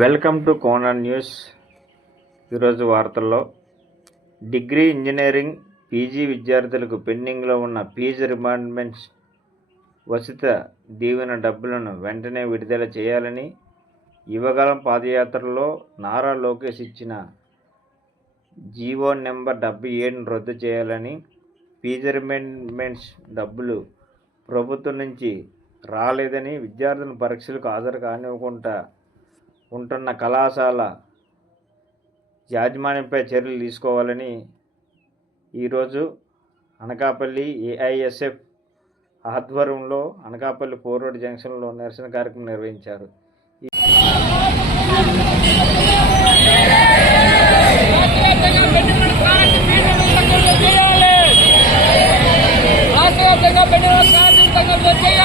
Welcome to కోనర్ news. ఈరోజు వార్తల్లో degree engineering PG విద్యార్థులకు పెండింగ్లో ఉన్న ఫీజు రిమాండ్మెంట్స్ వసత దీవెన డబ్బులను వెంటనే విడుదల చేయాలని యువగలం పాదయాత్రలో నారా లోకేష్ ఇచ్చిన జీవో నెంబర్ డెబ్బై ఏడును రద్దు చేయాలని ఫీజు రిమాండ్మెంట్స్ డబ్బులు ప్రభుత్వం నుంచి రాలేదని విద్యార్థులను పరీక్షలకు హాజరు కానివ్వకుండా ఉంటున్న కళాశాల యాజమాన్యంపై చర్యలు తీసుకోవాలని ఈరోజు అనకాపల్లి ఏఐఎస్ఎఫ్ ఆధ్వర్యంలో అనకాపల్లి ఫోర్ జంక్షన్లో నిరసన కార్యక్రమం నిర్వహించారు. పెట్టిన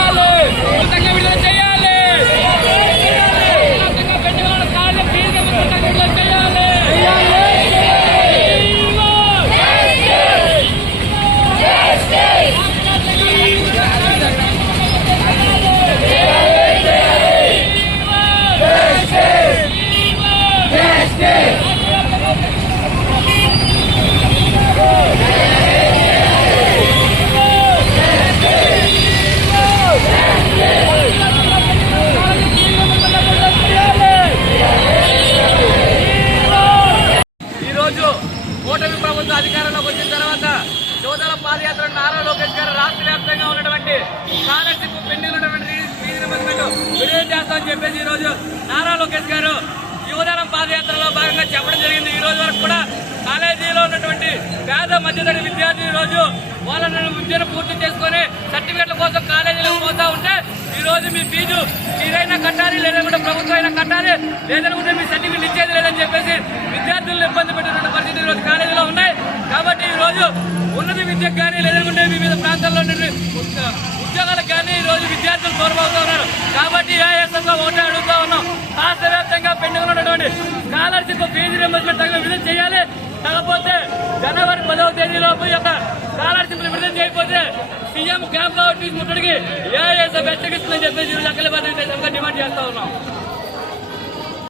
కూటమి ప్రభుత్వ అధికారంలోకి వచ్చిన తర్వాత యువతల పాదయాత్ర నారా లోకేష్ గారు రాష్ట్ర వ్యాప్తంగా ఉన్నటువంటి స్కాలర్షిప్ పెండింగ్ ఉన్నటువంటి ఫీజు విడుదల చేస్తామని చెప్పేసి ఈ రోజు నారా లోకేష్ గారు యువతరం పాదయాత్రలో భాగంగా చెప్పడం జరిగింది. ఈ రోజు వరకు కూడా కాలేజీలో ఉన్నటువంటి పేద మధ్యతరగతి విద్యార్థులు ఈ రోజు వాళ్ళ విద్యను పూర్తి చేసుకొని సర్టిఫికెట్ల కోసం కాలేజీలకు పోతా ఉంటే ఈ రోజు మీ ఫీజు మీరైనా కట్టాలి లేదంటే ప్రభుత్వం అయినా కట్టాలి లేదనుకుంటే మీ సర్టిఫికెట్ ఇచ్చేది లేదని చెప్పేసి విద్యార్థులను ఇబ్బంది పెట్టినటువంటి పరిస్థితులు కాలేజీలో ఉన్నాయి. కాబట్టి ఈ రోజు ఉన్నత విద్యకు కానీ లేదంటే వివిధ ప్రాంతాల్లో ఉద్యోగాలకు కానీ ఈ విద్యార్థులు దూరమవుతా ఉన్నారు. కాబట్టి ఏఎస్ఎంగా ఒకటే అడుగుతా ఉన్నాం. రాష్ట్ర వ్యాప్తంగా పెండింగ్ ఉన్నటువంటి స్కాలర్షిప్ ఫీజు రింబర్స్మెంట్ తగిన విడుదల చేయాలి. కాకపోతే జనవరి పదవ తేదీలోపు ఈ యొక్క స్కాలర్షిప్ విడుదల చేయకపోతే సీఎం క్యాంప్ ఆఫీస్ ముట్టడికి ఏఎస్ఎఫ్ హెచ్చరిస్తూ